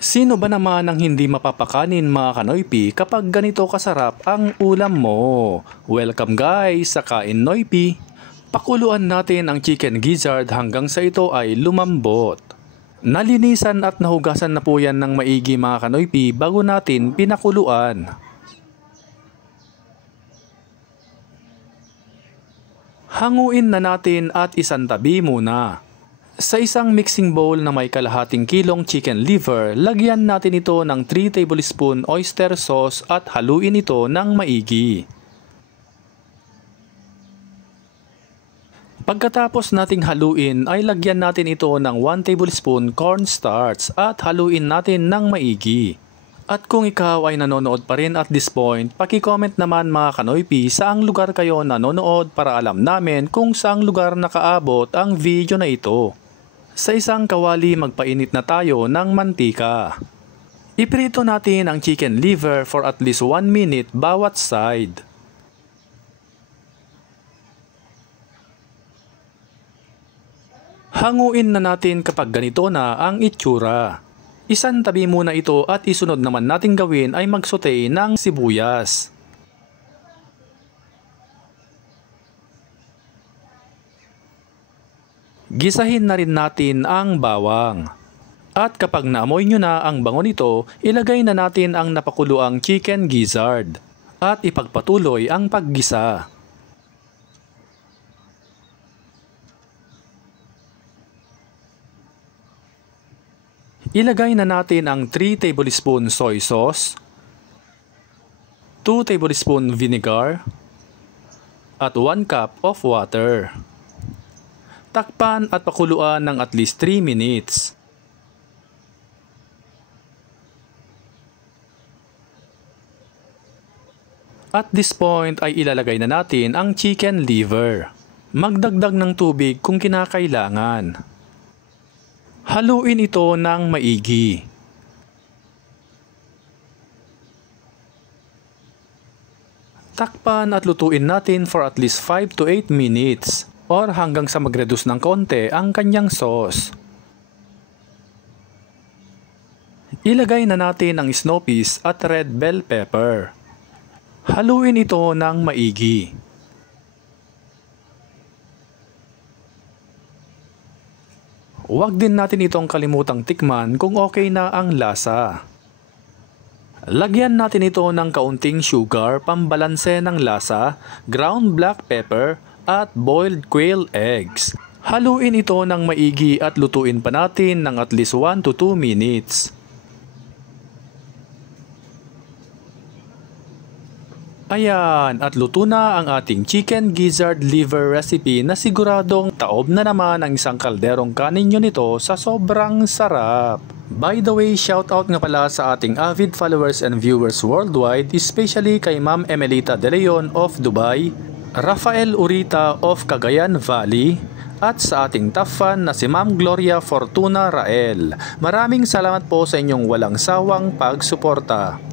Sino ba naman ang hindi mapapakanin mga kanoypi kapag ganito kasarap ang ulam mo? Welcome guys sa Kain Noypi! Pakuluan natin ang chicken gizzard hanggang sa ito ay lumambot. Nalinisan at nahugasan na po yan ng maigi mga kanoypi bago natin pinakuluan. Hanguin na natin at isantabi muna. Sa isang mixing bowl na may kalahating kilong chicken liver, lagyan natin ito ng 3 tablespoon oyster sauce at haluin ito ng maigi. Pagkatapos nating haluin ay lagyan natin ito ng 1 tablespoon cornstarch at haluin natin ng maigi. At kung ikaw ay nanonood pa rin at this point, paki-comment naman mga kanoypi saang lugar kayo nanonood para alam namin kung saang lugar nakaabot ang video na ito. Sa isang kawali magpainit na tayo ng mantika. Iprito natin ang chicken liver for at least 1 minute bawat side. Hanguin na natin kapag ganito na ang itsura. Isantabi muna ito at isunod naman nating gawin ay magsote ng sibuyas. Gisahin na rin natin ang bawang. At kapag naamoy nyo na ang bango nito, ilagay na natin ang napakuluang chicken gizzard. At ipagpatuloy ang paggisa. Ilagay na natin ang 3 tablespoon soy sauce, 2 tablespoon vinegar, at 1 cup of water. Takpan at pakuluan ng at least 3 minutes. At this point ay ilalagay na natin ang chicken liver. Magdagdag ng tubig kung kinakailangan. Haluin ito ng maigi. Takpan at lutuin natin for at least 5 to 8 minutes. Or hanggang sa mag-reduce ng konti ang kanyang sauce. Ilagay na natin ang snow peas at red bell pepper. Haluin ito ng maigi. Huwag din natin itong kalimutang tikman kung okay na ang lasa. Lagyan natin ito ng kaunting sugar pambalanse ng lasa, ground black pepper, at boiled quail eggs. Haluin ito ng maigi at lutuin pa natin ng at least 1 to 2 minutes. Ayan, at luto na ang ating chicken gizzard liver recipe na siguradong taob na naman ang isang kalderong kanin nyo nito sa sobrang sarap. By the way, shoutout nga pala sa ating avid followers and viewers worldwide, especially kay Ma'am Emelita De Leon of Dubai, Rafael Urita of Cagayan Valley, at sa ating top fan na si Ma'am Gloria Fortuna Rael. Maraming salamat po sa inyong walang sawang pagsuporta.